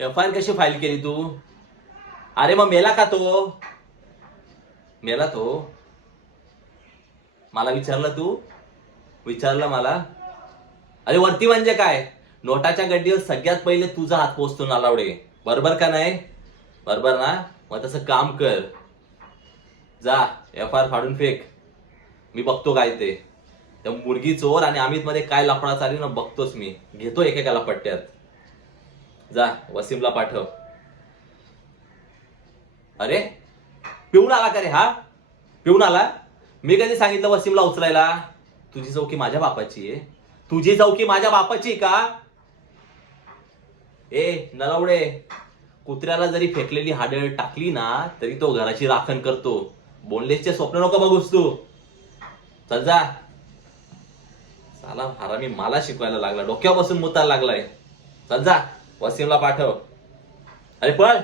FIR कशी file केली तू? अरे मग मेला का तो? मेला तो? मला विचारलं तू? विचारलं मला? अरे वरती म्हणजे काय? नोटाच्या गड्डीवर सगळ्यात पहिले तुझा हात पोचतो नालावडे. बरोबर का नाही? बरोबर ना? मग तसं काम कर. जा FIR फाडून फेक. मी बघतो काय ते. त्या मुलगी चोर आणि अमित मध्ये काय लफडा चालू ना बघतोच मी. घेतो एकेकाला पट्ट्यात. जा वसीमला पाठव. अरे पिऊन आला का रे हा? पिऊन आला? मी कधी सांगितलं वसीमला उचलायला? तुझी चौकी माझ्या बापाची आहे. तुझी चौकी माझ्या बापाची का? ए नलावडे, कुत्र्याला जरी फेकलेली हाडं टाकली ना तरी तो घराची राखण करतो. बोनलेसचे स्वप्न नको बघूस तू. चल जा. साला हरामी मला शिकवायला लागला, डोक्यावर बसून मुतायला लागलाय. चल जा वसीमला पाठव. अरे पळ.